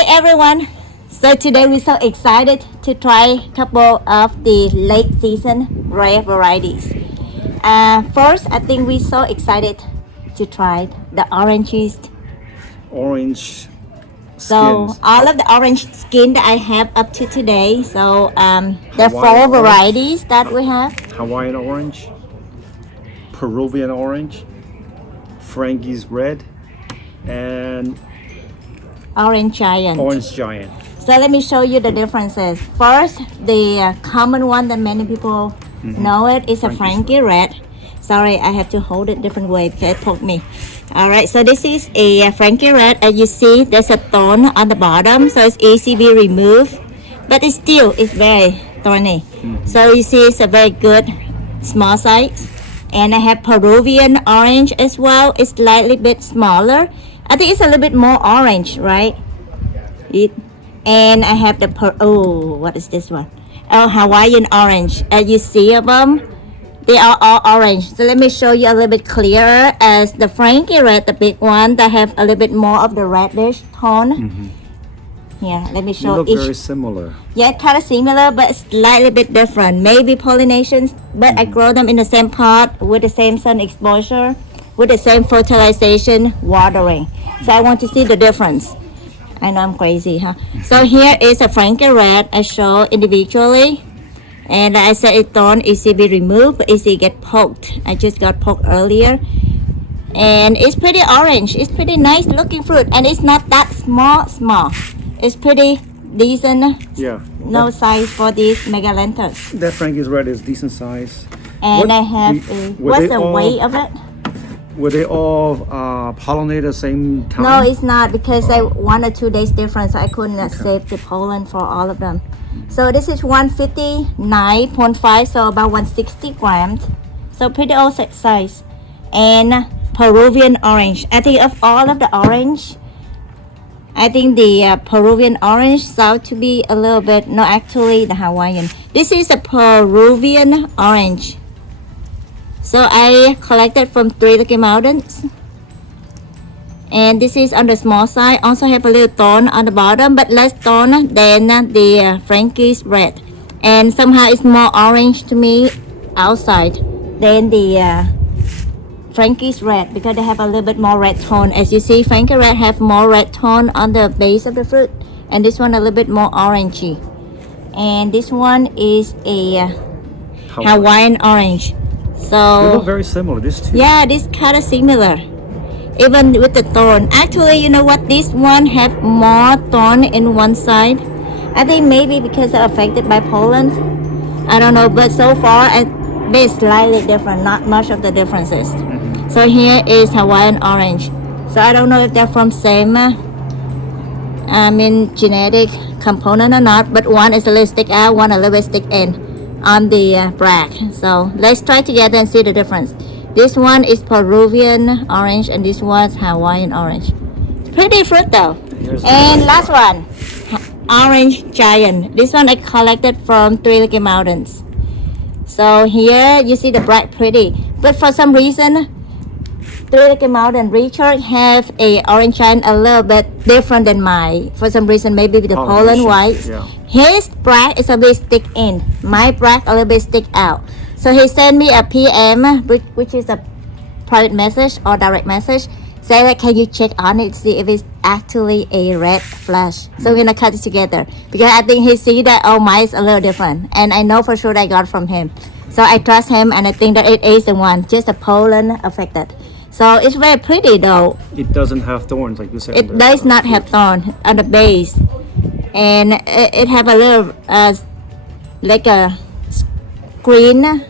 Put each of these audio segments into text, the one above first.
Hi everyone. So today we're so excited to try a couple of the late season rare varieties. First, I think we're so excited to try the oranges. Orange So skins. all of the orange skin that I have up to today. So there are four Hawaiian orange. varieties that we have. Hawaiian Orange, Peruvian Orange, Frankie's Red, and Orange Giant. Orange Giant. So let me show you the differences. First, the common one that many people know it is a Frankie Red. Sorry, I have to hold it different way because it poked me. Alright, so this is a Frankie Red. As you see, there's a thorn on the bottom, so it's easy to be removed. But it's very thorny. So you see it's a very good small size. And I have Peruvian Orange as well. It's slightly bit smaller. I think it's a little bit more orange, right? And I have the what is this one? Hawaiian Orange. As you see of them, they are all orange. So let me show you a little bit clearer. As the Frankie Red, the big one, that have a little bit more of the reddish tone. Here, let me They show look each. very similar. Yeah, kind of similar, but slightly bit different. Maybe pollinations, but I grow them in the same pot with the same sun exposure, with the same fertilization, watering. So I want to see the difference. I know I'm crazy, huh? So here is a Frankie Red I show individually. And I said it's thorn, easy to be removed, but easy to get poked. I just got poked earlier. And it's pretty orange. It's pretty nice looking fruit. And it's not that small. It's pretty decent. Yeah. No size for these megalentus. That Frankie's Red is decent size. And I have what's the weight of it? Were they all pollinated at the same time? No, it's not because I 1 or 2 days difference. So I couldn't save the pollen for all of them. So this is 159.5, so about 160 grams. So pretty old size. And Peruvian Orange. I think of all of the orange, I think the Peruvian Orange sounds to be a little bit, no, actually the Hawaiian. This is a Peruvian Orange. So I collected from Three Little Mountains. And this is on the small side. Also have a little thorn on the bottom, but less thorn than the Frankie's Red. And somehow it's more orange to me outside than the Frankie's Red because they have a little bit more red tone. As you see, Frankie Red have more red tone on the base of the fruit, and this one a little bit more orangey. And this one is a Hawaiian Orange. They So look very similar. These two. yeah, this kind of similar, even with the thorn. Actually, you know what? This one have more thorn in one side. I think maybe because they're affected by pollen. I don't know, but so far they're slightly different. Not much of the differences. So here is Hawaiian Orange. So I don't know if they're from same genetic component or not, but one is a little stick out, one a little bit stick in on the brag. So let's try together and see the difference. This one is Peruvian Orange and this one's Hawaiian Orange. Pretty fruit though. And last one, Orange Giant. This one I collected from Three Little Mountains. So here you see the bright pretty, but for some reason Three Little Mountain Richard have a Orange Giant a little bit different than mine. For some reason, maybe with the pollen white. Yeah. His brag is a bit stick in. My brag a little bit stick out. So he sent me a PM, which is a private message or direct message. Say that can you check on it to see if it's actually a red flash. So we're gonna cut it together because I think he see that mine is a little different, and I know for sure that I got from him. So I trust him, and I think that it is the one, just the pollen affected. So it's very pretty though. It doesn't have thorns like you said. It does not have thorn on the base, and it have a little like a green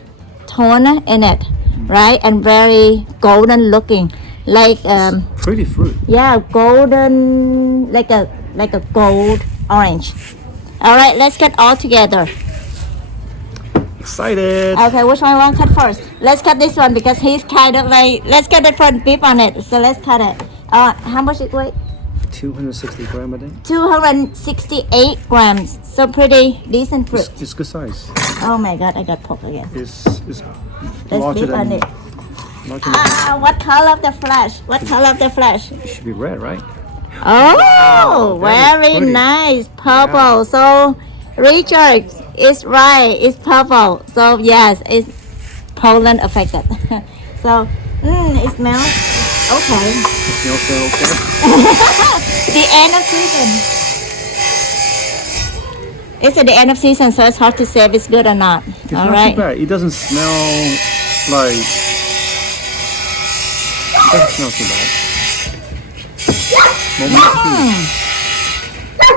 tone in it, right? And very golden looking, like Pretty fruit. yeah, golden, like a gold orange. All right, let's cut all together. Excited. Okay, which one I want to cut first? Let's cut this one because he's kind of like, let's get the front beef on it. So let's cut it. How much it weigh? 260 grams, I think. 268 grams. So pretty decent fruit. It's good size. Oh my god, I got poked again. It's Let's larger beef on than. it. Larger than What color of the flesh? What color of the flesh? it should be red, right? Oh, Wow, that very pretty. nice. Purple. So Richard is right. It's purple. So yes, it's pollen affected. So it smells okay. It smells so okay. The end of season. It's at the end of season, so it's hard to say if it's good or not. It's All not right. too bad. It doesn't smell like. It doesn't smell too bad.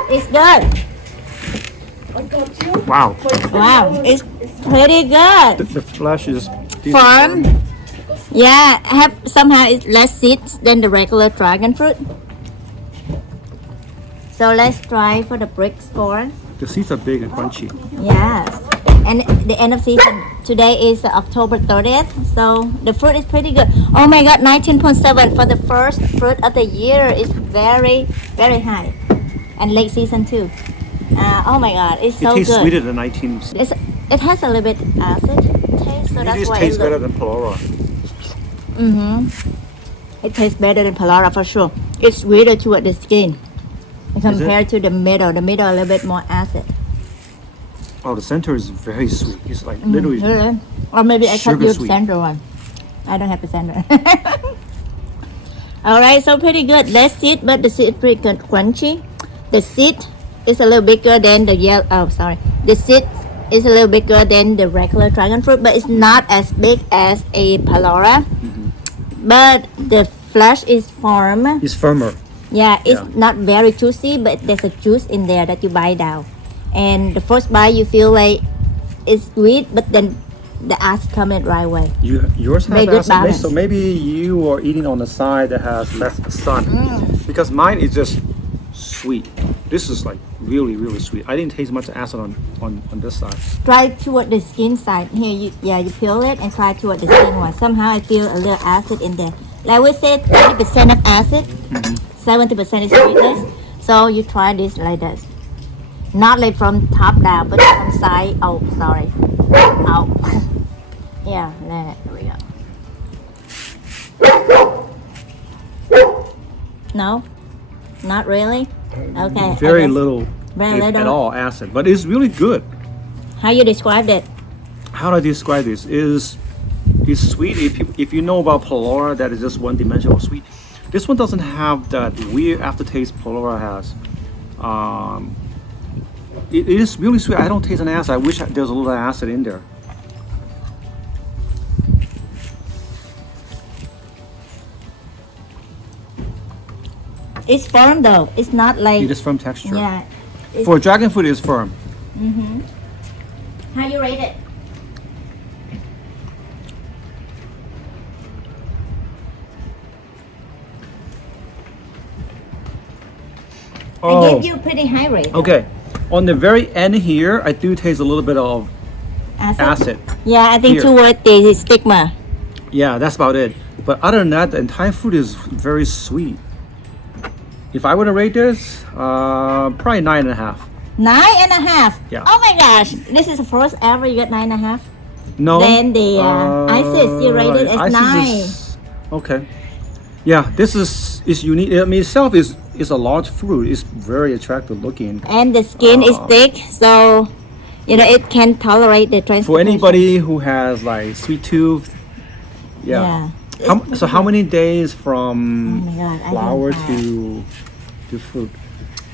It's good. Wow. Wow, it's pretty good. The flesh is decent. Firm. Yeah, somehow it's less seeds than the regular dragon fruit. So let's try for the brick score. The seeds are big and crunchy. Yes. And the end of season today is October 30th. So the fruit is pretty good. Oh my god, 19.7 for the first fruit of the year is very, very high. And late season too. Oh my god, it's so It tastes good. sweeter than 19. It has a little bit acid taste, so It that's just why tastes it better than Palora. It tastes better than Palora for sure. It's sweeter toward the skin compared to the middle. The middle a little bit more acid. Oh, the center is very sweet. It's like literally. Really? Or maybe I cut Sugar you the sweet. center one. I don't have the center. Alright, so pretty good. Less seed, but the seed pretty good, crunchy. The seed is a little bigger than the yellow. Oh, sorry. The seed is a little bigger than the regular dragon fruit, but it's not as big as a Palora. But the flesh is firm. It's firmer. Yeah, it's Yeah. not very juicy, but there's a juice in there that you bite down. And the first bite, you feel like it's sweet, but then the acid comes in right away. Yours Very has good acid balance. base, so maybe you are eating on the side that has less sun. Because mine is just sweet. This is like really, really sweet. I didn't taste much acid on this side. Try toward the skin side. Here, you peel it and try toward the skin one. Somehow I feel a little acid in there. Like we said, 30% of acid, 70% is sweetness. So you try this like this. Not like from top down, but from side. Oh, sorry. Out. Yeah, there we go. No? Not really? Okay. Very I guess- little, Very if little. at all, acid. But it's really good. How you described it? How do I describe this? It's sweet. If you know about Palora, that is just one dimensional sweet. This one doesn't have that weird aftertaste Palora has. It is really sweet. I don't taste an acid. I wish there was a little acid in there. It's firm though. It's not like It is firm texture. yeah. For dragon fruit, it's firm. How you rate it? I Oh, give you pretty high rate. okay. On the very end here, I do taste a little bit of acid. Yeah, I think Here. toward the stigma. Yeah, that's about it. But other than that, the entire fruit is very sweet. If I were to rate this, probably 9.5. 9.5. Yeah. Oh my gosh, this is the first ever you get 9.5. No. Then the ISIS, you rated as ISIS 9. is- okay. Yeah, this is unique. I mean, itself is a large fruit. It's very attractive looking. And the skin is thick, so it can tolerate the transportation. For anybody who has like sweet tooth, yeah. So how many days from Oh my God, I flower don't to fruit?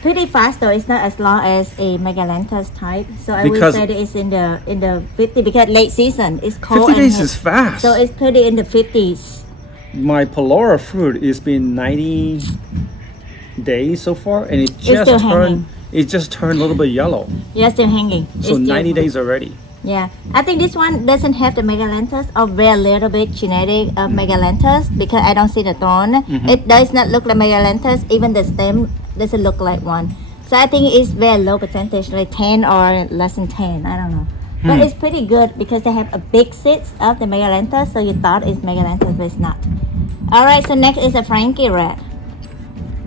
Pretty fast though. It's not as long as a Megalanthus type. So I Because- would say that it's in the 50 because late season. It's cold. 50 days and is fast. so it's pretty in the 50s. My Palora fruit has been 90 days so far, and it still just hanging. turned a little bit yellow. Yeah, still hanging. So It's still- 90 days already. Yeah, I think this one doesn't have the Megalanthus or very little bit genetic of Megalanthus because I don't see the thorn. It does not look like Megalanthus. Even the stem doesn't look like one. So I think it's very low percentage, like 10 or less than 10. I don't know. But it's pretty good because they have a big seeds of the Megalanthus, so you thought it's Megalanthus, but it's not. All right, so next is a Frankie Red.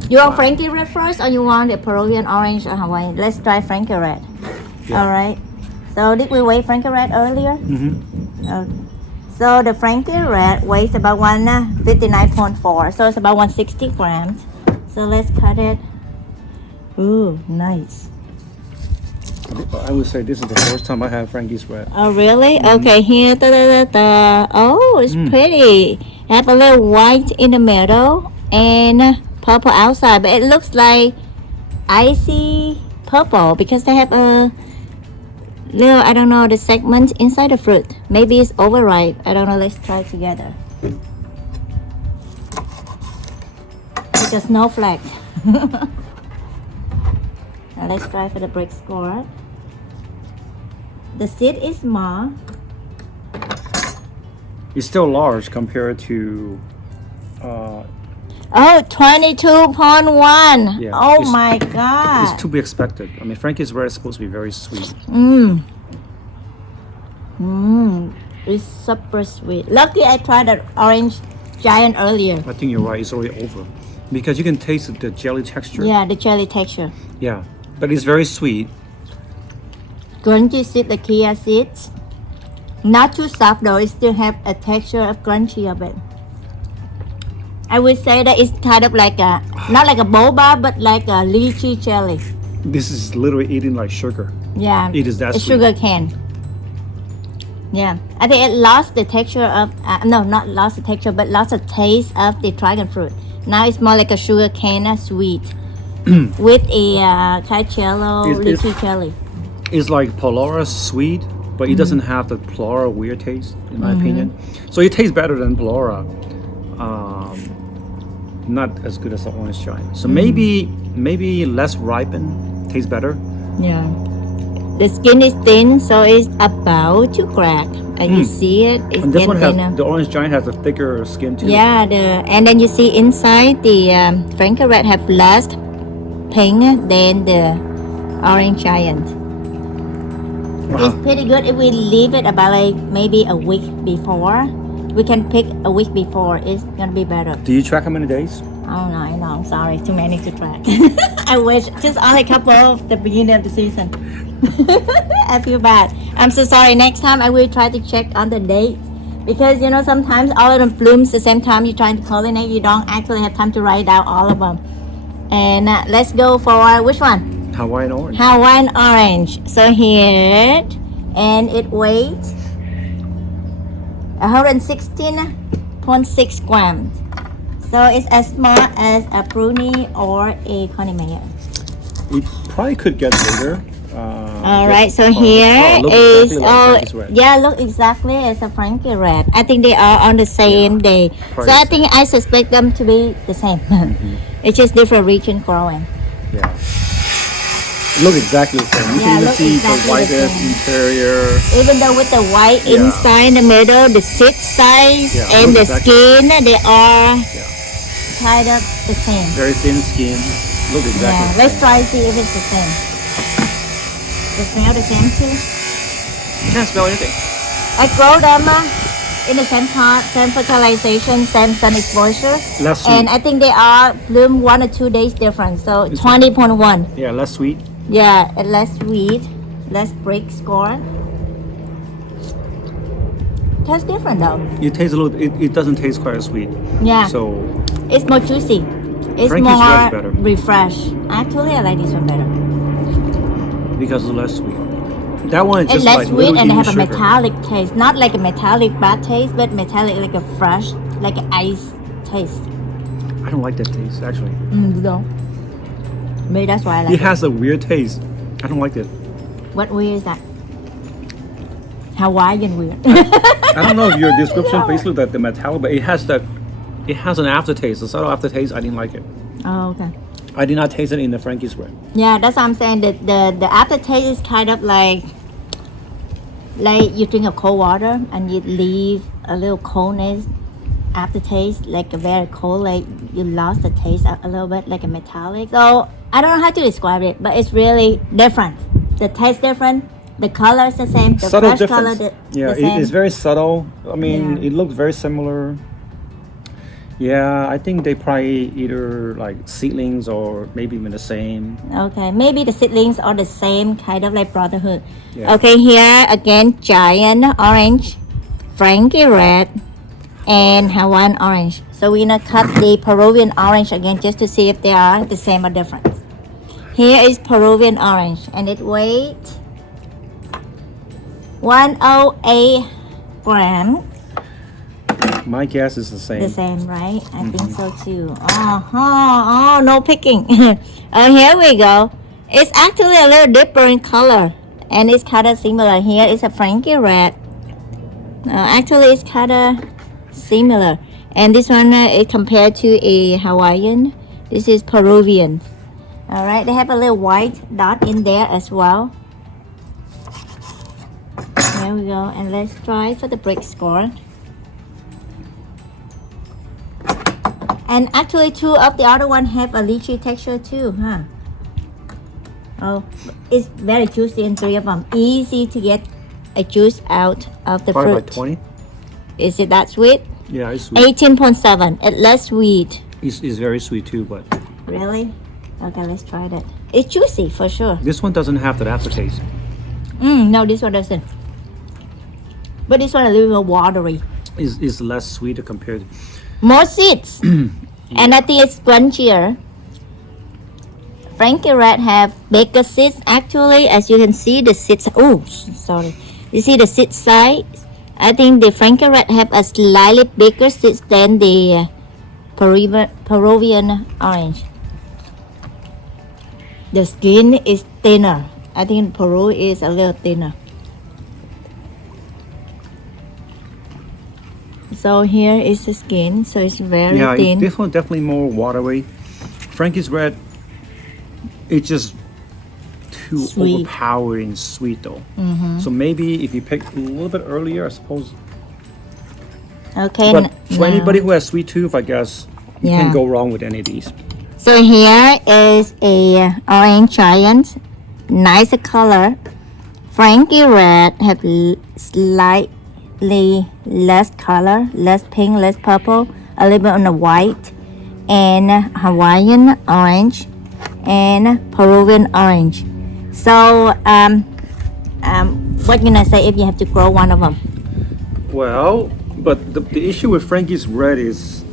You want Frankie Red first, or you want the Peruvian Orange or Hawaiian? Let's try Frankie Red. Yeah. All right. So did we weigh Frankie Red earlier? So the Frankie Red weighs about 159.4, so it's about 160 grams. So let's cut it Ooh, nice. I would say this is the first time I had Frankie's Red. Oh, really? Okay, here. Da, da, da, da. Oh, it's pretty. Have a little white in the middle and purple outside, but it looks like icy purple because they have a little, I don't know, the segment inside the fruit. Maybe it's overripe. I don't know. Let's try it together. It's a snowflake. Now let's try for the brick score. The seed is small. It's still large compared to. Oh, 22.1. Yeah, oh it's- my God. It's to be expected. I mean, Frankie's Red is supposed to be very sweet. It's super sweet. Lucky I tried the orange giant earlier. I think you're right. It's already over because you can taste the jelly texture. Yeah, the jelly texture. Yeah, but it's very sweet. Crunchy seed, the chia seeds. Not too soft though. It still have a texture of crunchy of it. I would say that it's kind of like a, not like a boba, but like a lychee jelly. This is literally eating like sugar. Yeah, It is that a sweet. sugar cane. Yeah, I think it lost the texture of, no, not lost the texture, but lost the taste of the dragon fruit. Now it's more like a sugar cane sweet with a caramel It's- lychee jelly. It's like Polora sweet, but it doesn't have the Polora weird taste, in my opinion. So it tastes better than Polora. Not as good as the orange giant. So maybe less ripened tastes better. Yeah. The skin is thin, so it's about to crack. And you see it, it's And this getting one has thinner. the orange giant has a thicker skin too. Yeah, and then you see inside the Frankie Red have less pink than the orange giant. Wow. It's pretty good if we leave it about like maybe a week before. We can pick a week before. It's gonna be better. Do you track how many days? I know. I'm sorry. Too many to track. I wish. Just only a couple of the beginning of the season. I feel bad. I'm so sorry. Next time I will try to check on the dates. Because, you know, sometimes all of them blooms the same time you're trying to pollinate. You don't actually have time to write out all of them. And let's go for which one? Hawaiian Orange. Hawaiian Orange. So here, and it weighs 116.6 grams. So it's as small as a bruni or a conimea. It probably could get bigger. All right, so here look is exactly like Frankie's Red. yeah, look exactly as a Frankie Red. I think they are on the same day, so Probably I the think I suspect them to be the same. It's just different region growing. Yeah. Look exactly the same. You Yeah, can even look see exactly the the whitest same. interior. Even though with the white Yeah. inside in the middle, the seed size Yeah, and look the exactly. skin, they are Yeah. kind of the same. Very thin skin. Look exactly Yeah, the let's same. try to see if it's the same. The smell the same too. You can't smell anything. I grow them in the same pot, same fertilization, same sun exposure. Less sweet. And I think they are bloom 1 or 2 days different. So 20.1. Yeah, less sweet. Yeah, and less sweet, less break score. Tastes different though. It tastes a little. It doesn't taste quite as sweet. Yeah, So it's more juicy. It's Frankie's Red is more better. refresh. Actually, I like this one better. because it's less sweet. That one is It's just less like sweet literally and they eating have a sugar. metallic taste. Not like a metallic bad taste, but metallic like a fresh, like an ice taste. I don't like that taste actually. You don't? Maybe that's why I like It has a weird taste. I don't like it. What weird is that? Hawaiian weird. I don't know if your description basically that the metallic, but it has that. It has an aftertaste, a subtle aftertaste. I didn't like it. Oh, okay. I did not taste it in the Frankie's Red. Yeah, that's what I'm saying. The aftertaste is kind of like you drink a cold water and you leave a little coldness aftertaste, like a very cold, like you lost the taste a little bit, like a metallic. So I don't know how to describe it, but it's really different. The taste different. The color is the same. The Subtle fresh difference. color Yeah, the same. it's very subtle. I mean, Yeah. it looks very similar. Yeah, I think they probably either like seedlings or maybe even the same. Okay, maybe the seedlings are the same, kind of like brotherhood. Yeah. Okay, here again, giant orange, Frankie Red, and Hawaiian Orange. So we're gonna cut the Peruvian Orange again just to see if they are the same or different. Here is Peruvian Orange, and it weight 108 gram. My guess is the same. The same, right? I think so too. Oh, no picking. Here we go. It's actually a little different color, and it's kind of similar. Here is a Frankie Red. Actually, it's kind of similar. And this one is compared to a Hawaiian. This is Peruvian. All right, they have a little white dot in there as well. There we go. And let's try for the brick score. And actually, two of the other one have a lychee texture too, huh? Oh, it's very juicy in three of them. Easy to get a juice out of the Probably fruit. like 20. Is it that sweet? Yeah, it's sweet. 18.7. It's less sweet. It's very sweet too, but Really? Okay, let's try that. It's juicy for sure. this one doesn't have that aftertaste. No, this one doesn't. But this one a little more watery. Is less sweet compared. More seeds. And I think it's crunchier. Frankie Red have bigger seeds actually. As you can see, the seeds. Oh, sorry. You see the seed size? I think the Frankie Red have a slightly bigger seeds than the Peruvian Orange. The skin is thinner. I think Peru is a little thinner. So here is the skin. So it's very Yeah, thin. this one definitely more watery. Frankie's Red, it's just too Sweet. overpowering sweet though. So maybe if you pick a little bit earlier, I suppose. Okay. But for now- anybody who has sweet tooth, I guess you Yeah. can't go wrong with any of these. So here is a orange giant, nicer color. Frankie Red have slightly less color, less pink, less purple, a little bit on the white, and Hawaiian Orange and Peruvian Orange. So what can I say if you have to grow one of them? Well, but the issue with Frankie's Red is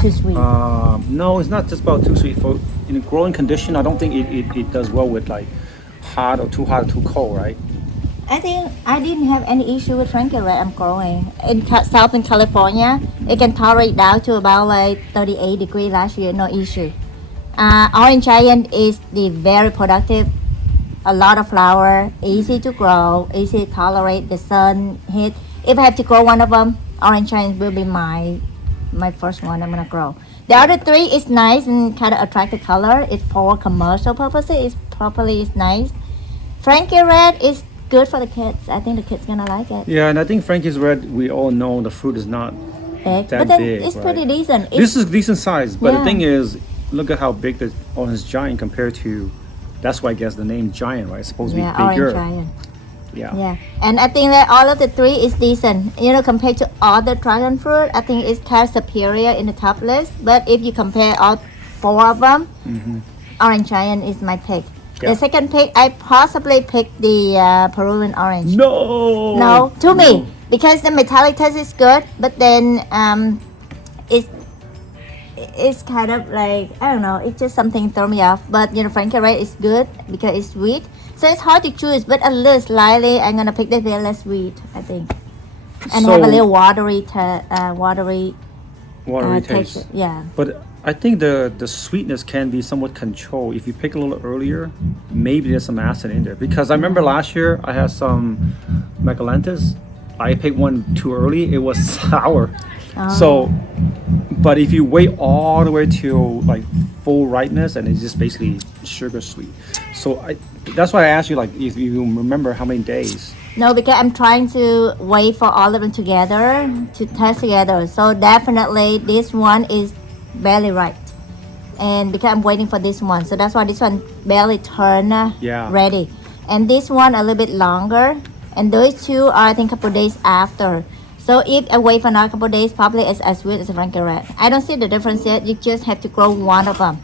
Too sweet. no, it's not just about too sweet. For in a growing condition, I don't think it does well with like hot or too cold, right? I think I didn't have any issue with Frankie Red. I'm growing in Southern California. It can tolerate down to about like 38 degrees last year. No issue. Orange Giant is the very productive. A lot of flower, easy to grow, easy to tolerate the sun heat. If I have to grow one of them, Orange Giant will be my first one I'm gonna grow. The other three is nice and kind of attractive color. It's for commercial purposes. It's nice. Frankie Red is good for the kids. I think the kids gonna like it. Yeah, and I think Frankie's Red, we all know the fruit is not Big, that but then big, it's right? pretty decent. This is decent size, but Yeah. the thing is, look at how big the Orange Giant compared to. That's why I guess the name Giant, right? It's supposed to be Yeah, bigger. Orange Giant. Yeah. Yeah, and I think that all of the three is decent. You know, compared to other dragon fruit, I think it's kind of superior in the top list. But if you compare all four of them, Orange Giant is my pick. Yeah. The second pick, I possibly pick the Peruvian Orange. No. No, to me, because the metallic taste is good, but then it's kind of like, I don't know, it's just something throw me off. But you know, Frankie Red is good because it's sweet, so it's hard to choose. But a little slightly, I'm gonna pick the very less sweet, I think, and have a little watery watery taste. texture. Yeah. But I think the sweetness can be somewhat controlled if you pick a little earlier. Maybe there's some acid in there because I remember last year I had some Macalentas. I picked one too early. It was sour. So, but if you wait all the way till like full ripeness, and it's just basically sugar sweet. So that's why I asked you like if you remember how many days. No, because I'm trying to wait for all of them together to test together. So definitely this one is barely ripe, and because I'm waiting for this one, so that's why this one barely turned ready, and this one a little bit longer, and those two are I think a couple days after. So if I wait for another couple days, probably it's as sweet as a Frankie Red. I don't see the difference yet. You just have to grow one of them,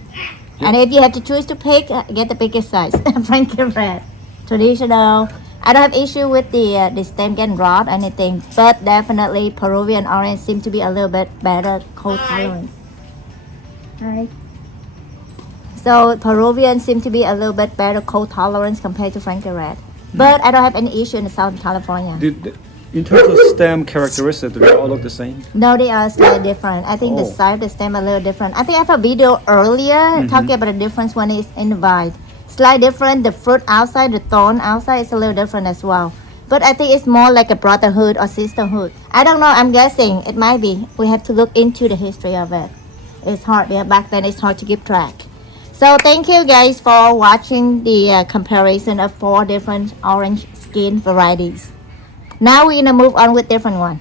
and if you have to choose to pick, get the biggest size Frankie Red, traditional. I don't have issue with the stem getting rot or anything, but definitely Peruvian Orange seems to be a little bit better cold tolerance. Right. So So Peruvian seem to be a little bit better cold tolerance compared to Frankie Red. But I don't have any issue in Southern California. In terms of stem characteristics, do they all look the same? No, they are slightly different. I think the Oh. size of the stem a little different. I think I have a video earlier talking about the difference when it's in the vine. Slightly different. The fruit outside, the thorn outside is a little different as well. But I think it's more like a brotherhood or sisterhood. I don't know. I'm guessing it might be. We have to look into the history of it. It's hard. Yeah, back then it's hard to keep track. So thank you guys for watching the comparison of 4 different orange skin varieties. Now we're gonna move on with different one.